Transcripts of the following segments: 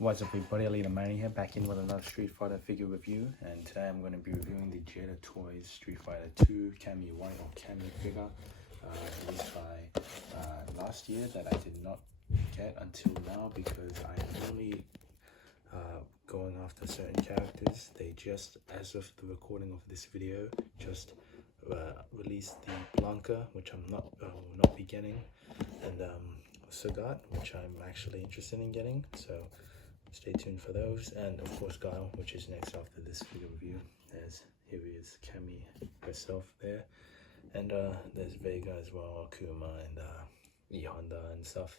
What's up everybody, Leader Manny here, back in with another Street Fighter figure review, and today I'm going to be reviewing the Jada Toys Street Fighter 2 Cammy White or Cammy figure, released by last year, that I did not get until now because I am only going after certain characters. They just, as of the recording of this video, just released the Blanca, which I'm not be getting, and Sagat, which I'm actually interested in getting, so stay tuned for those. And of course Guile, which is next after this figure review. Here he is, Cammy herself there, and there's Vega as well, Kuma, and E Honda and stuff.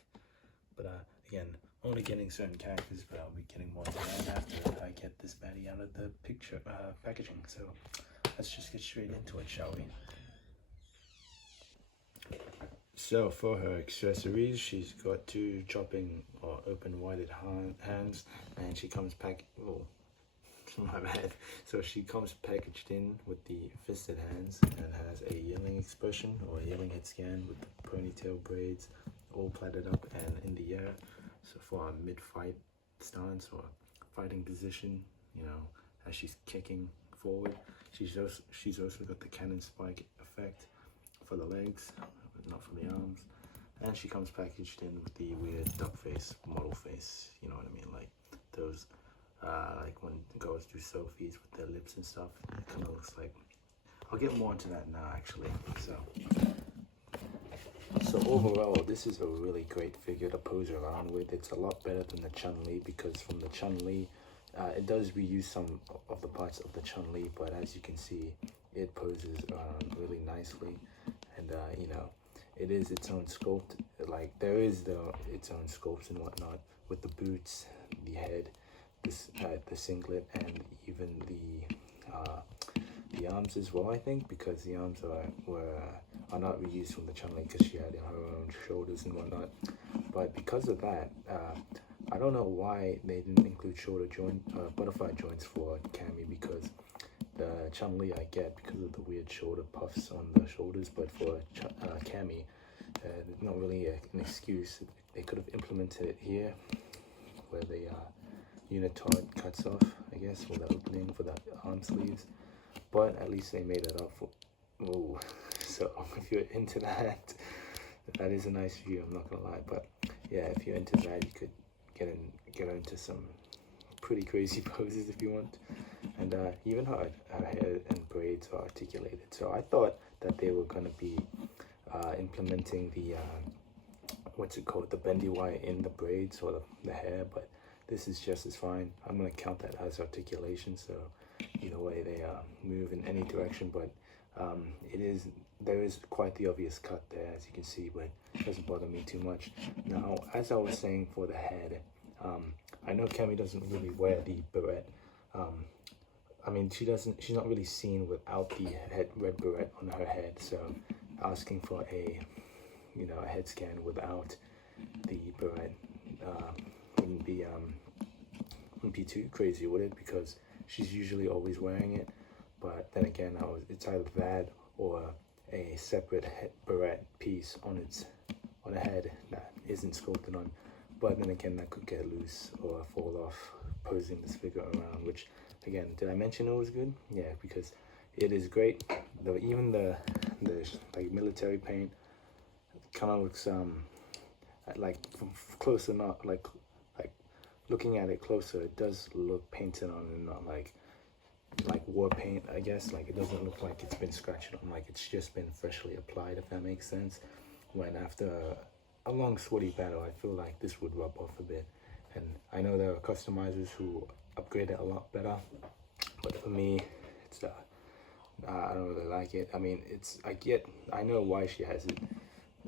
But again, only getting certain characters, but I'll be getting more than that after I get this baddie out of the picture packaging. So let's just get straight into it, shall we? So for her accessories, she's got two chopping or open winded hands, and she comes oh, my bad. So she comes packaged in with the fisted hands and has a yelling expression or a yelling head scan with the ponytail braids all plaited up and in the air. So for a mid-fight stance or fighting position, you know, as she's kicking forward, she's also got the cannon spike effect for the legs, not for the arms. And she comes packaged in with the weird duck face, model face, you know what I mean, like those like when girls do selfies with their lips and stuff. It kind of looks like, I'll get more into that now actually. So overall, this is a really great figure to pose around with. It's a lot better than the Chun-Li, because from the Chun-Li, it does reuse some of the parts of the Chun-Li, but as you can see, it poses really nicely. And you know, it is its own sculpt. Like there is its own sculpts and whatnot with the boots, the head, the singlet, and even the arms as well. I think because the arms are not reused from the Chun-Li because she had her own shoulders and whatnot. But because of that, I don't know why they didn't include shoulder joint, butterfly joints for Cammy, because the Chun-Li I get because of the weird shoulder puffs on the shoulders, but for Cammy, there's not really an excuse. They could have implemented it here, where the unitard cuts off, I guess, for the opening for the arm sleeves. But at least they made it up for. Oh, so if you're into that, that is a nice view. I'm not gonna lie, but yeah, if you're into that, you could get into some pretty crazy poses if you want. And even her hair and braids are articulated. So I thought that they were going to be implementing the, what's it called, the bendy wire in the braids or the hair, but this is just as fine. I'm going to count that as articulation, so either way they move in any direction, but there is quite the obvious cut there, as you can see, but it doesn't bother me too much. Now, as I was saying for the head, I know Cammy doesn't really wear the beret. I mean, she's not really seen without the red beret on her head, so asking for a head scan without the beret wouldn't be too crazy, would it? Because she's usually always wearing it. But then again, it's either that or a separate beret piece on a head that isn't sculpted on. But then again, that could get loose or fall off posing this figure around, which again, did I mention it was good? Yeah, because it is great. Though even the like military paint kind of looks like closer, not like looking at it closer, it does look painted on and not like war paint, I guess. Like it doesn't look like it's been scratched on, like it's just been freshly applied, if that makes sense. When after a long sweaty battle, I feel like this would rub off a bit. And I know there are customizers who upgrade it a lot better, but for me, it's I don't really like it. I mean, I know why she has it.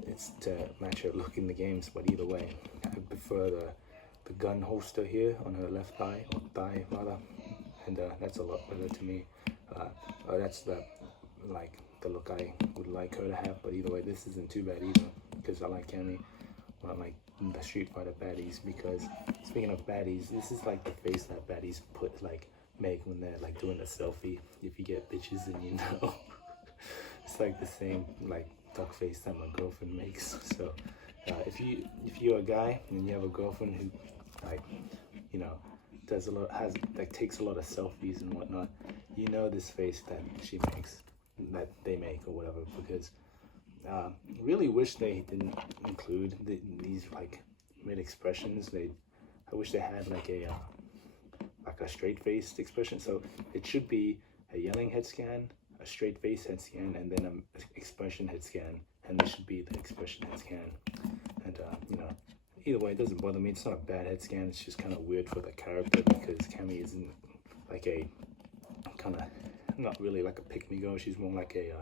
It's to match her look in the games, but either way, I prefer the gun holster here on her left thigh, or thigh rather, and that's a lot better to me. That's the look I would like her to have, but either way, this isn't too bad either, because I like Cammy. I like the Street Fighter baddies, because speaking of baddies, this is like the face that baddies make when they're like doing a selfie. If you get bitches, and you know, it's like the same like duck face that my girlfriend makes. So if you're a guy and you have a girlfriend who like, you know, does a lot, has like takes a lot of selfies and whatnot, you know this face that she makes, that they make or whatever, because really wish they didn't include these like mid expressions. I wish they had like a straight faced expression. So it should be a yelling head scan, a straight face head scan, and then an expression head scan, and this should be the expression head scan. And you know, either way, it doesn't bother me. It's not a bad head scan. It's just kind of weird for the character because Cammy isn't like a kind of, not really like a pick-me-go. She's more like a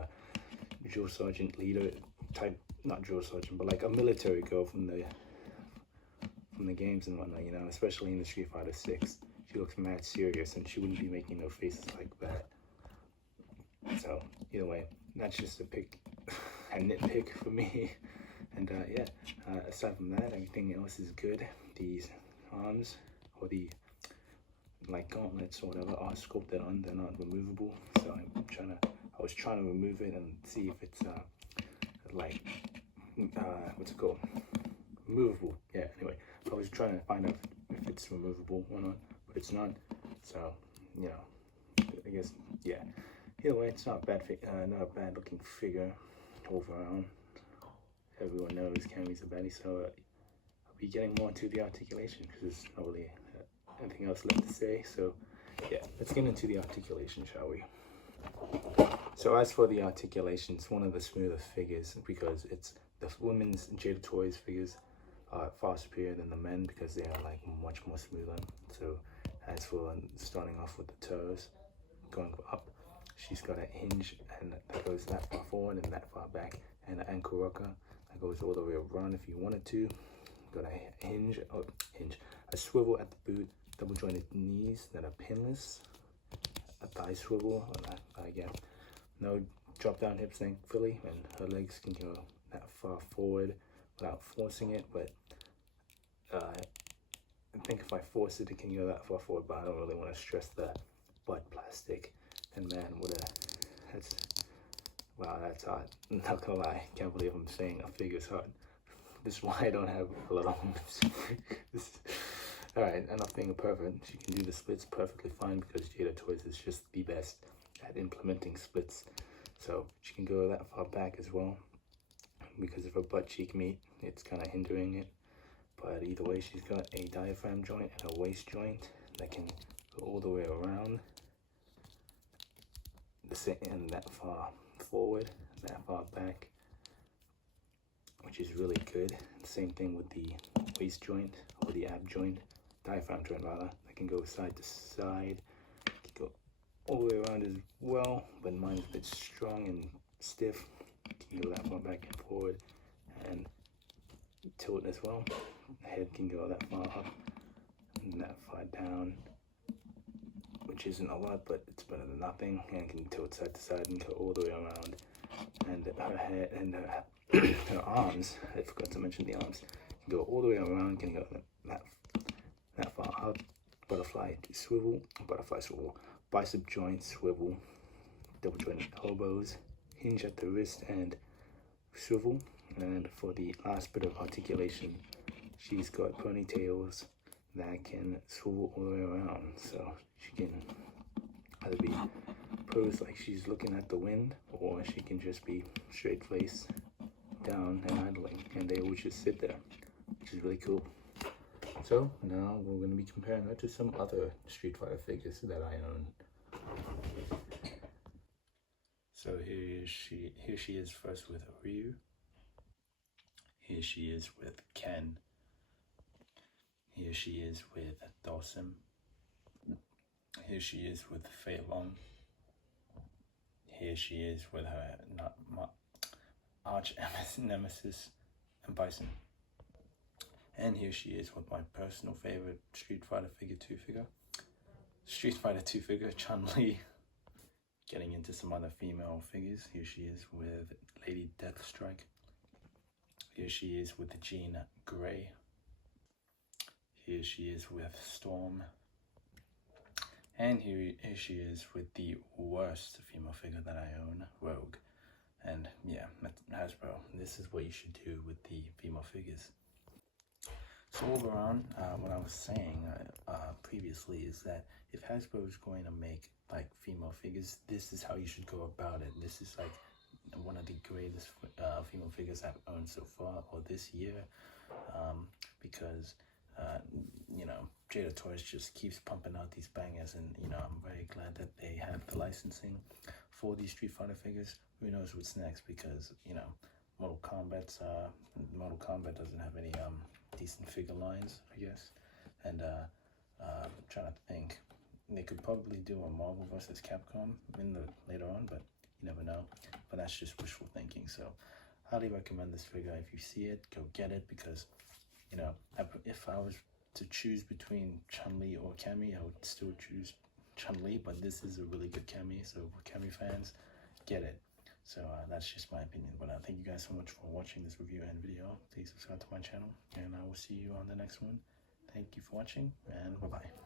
drill sergeant leader type, not drill sergeant, but like a military girl from the games and whatnot, you know, especially in the Street Fighter 6. She looks mad serious and she wouldn't be making no faces like that. So either way, that's just a nitpick for me. And yeah, aside from that, everything else is good. These arms, or the like gauntlets or whatever, are sculpted on. They're not removable. So I was trying to remove it and see if it's like what's it called? Removable. Yeah. Anyway, I was trying to find out if it's removable or not, but it's not. So you know, I guess yeah. Either way, it's not a bad looking figure overall. Everyone knows Cammy's a baddie, so I'll be getting more into the articulation because there's not really anything else left to say. So yeah, let's get into the articulation, shall we? So as for the articulation, it's one of the smoother figures because it's the women's Jada Toys figures are far superior than the men because they are like much more smoother. So as for starting off with the toes, going up, she's got a hinge and that goes that far forward and that far back, and an ankle rocker that goes all the way around if you wanted to. Got a a swivel at the boot, double jointed knees that are pinless, a thigh swivel, again, no drop down hips thankfully, and her legs can go that far forward without forcing it, but I think if I force it, it can go that far forward, but I don't really want to stress the butt plastic. And man, that's hard. Not gonna lie, can't believe I'm saying a figure's hard. This is why I don't have a lot of Alright, enough being a pervert. She can do the splits perfectly fine because Jada Toys is just the best at implementing splits. So she can go that far back as well. Because of her butt cheek meat, it's kind of hindering it. But either way, she's got a diaphragm joint and a waist joint that can go all the way around. And that far forward, that far back, which is really good. Same thing with the waist joint, or the ab joint, diaphragm joint rather, that can go side to side, can go all the way around as well, but mine is a bit strong and stiff. Can go that far back and forward, and tilt as well. The head can go that far up and that far down, which isn't a lot, but it's better than nothing, and can tilt side to side and go all the way around. And her head and her arms, I forgot to mention the arms, can go all the way around, can go that far up, butterfly swivel, bicep joint swivel, double jointed elbows, hinge at the wrist and swivel. And for the last bit of articulation, she's got ponytails that can swivel all the way around, so she can either be posed like she's looking at the wind, or she can just be straight face down and idling, and they will just sit there, which is really cool. So now we're going to be comparing her to some other Street Fighter figures that I own. So here she is first with Ryu. Here she is with Ken. Here she is with Dawson. Here she is with Fei Long. Here she is with her arch nemesis and Bison. And here she is with my personal favorite Street Fighter figure 2 figure. Street Fighter 2 figure, Chun-Li. Getting into some other female figures. Here she is with Lady Deathstrike. Here she is with Jean Grey. Here she is with Storm. And here she is with the worst female figure that I own, Rogue. And yeah, Hasbro, this is what you should do with the female figures. So overall, what I was saying previously, is that if Hasbro is going to make like female figures, this is how you should go about it. This is like one of the greatest female figures I've owned so far, or this year, because you know, Jada Toys just keeps pumping out these bangers, and you know, I'm very glad that they have the licensing for these Street Fighter figures. Who knows what's next, because you know, Mortal Kombat doesn't have any decent figure lines, I guess, and I'm trying to think. They could probably do a Marvel versus Capcom in the later on, but you never know. But that's just wishful thinking. So, highly recommend this figure. If you see it, go get it, because you know, if I was to choose between Chun-Li or Cammy, I would still choose Chun-Li, but this is a really good Cammy, so for Cammy fans, get it. So that's just my opinion, but thank you guys so much for watching this review and video. Please subscribe to my channel, and I will see you on the next one. Thank you for watching, and bye-bye.